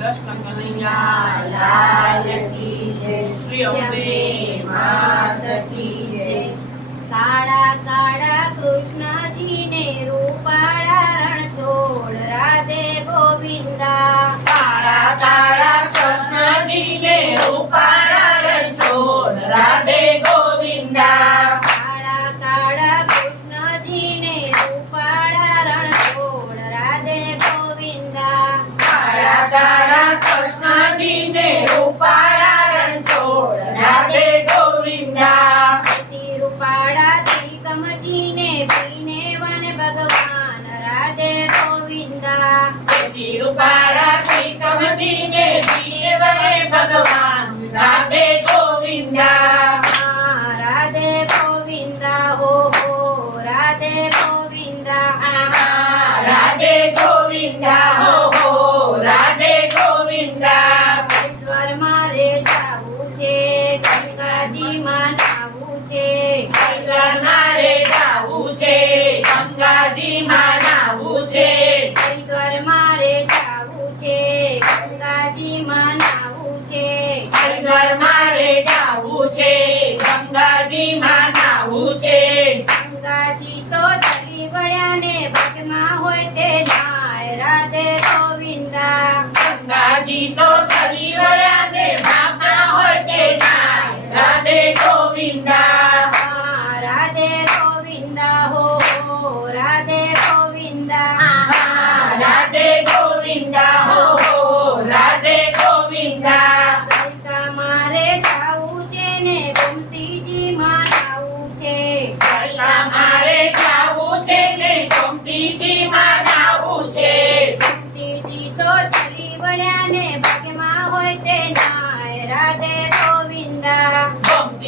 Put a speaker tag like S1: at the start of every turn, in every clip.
S1: કૃષ્ણ કનૈયા લાલ શ્રી અંબે
S2: મા Martínez.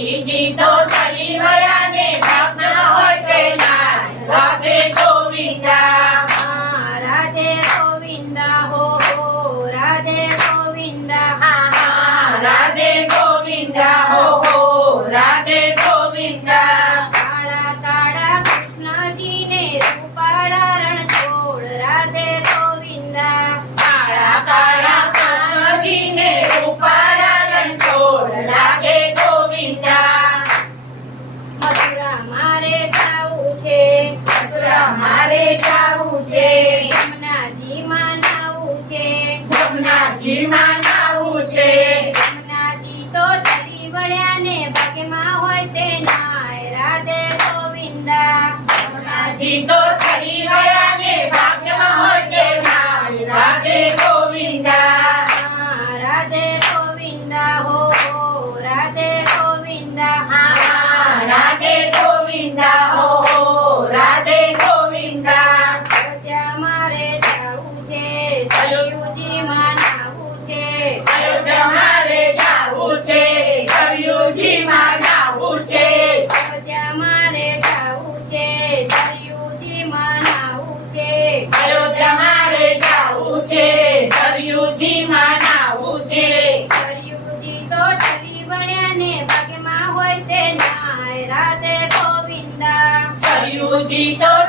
S2: de de. Jesus.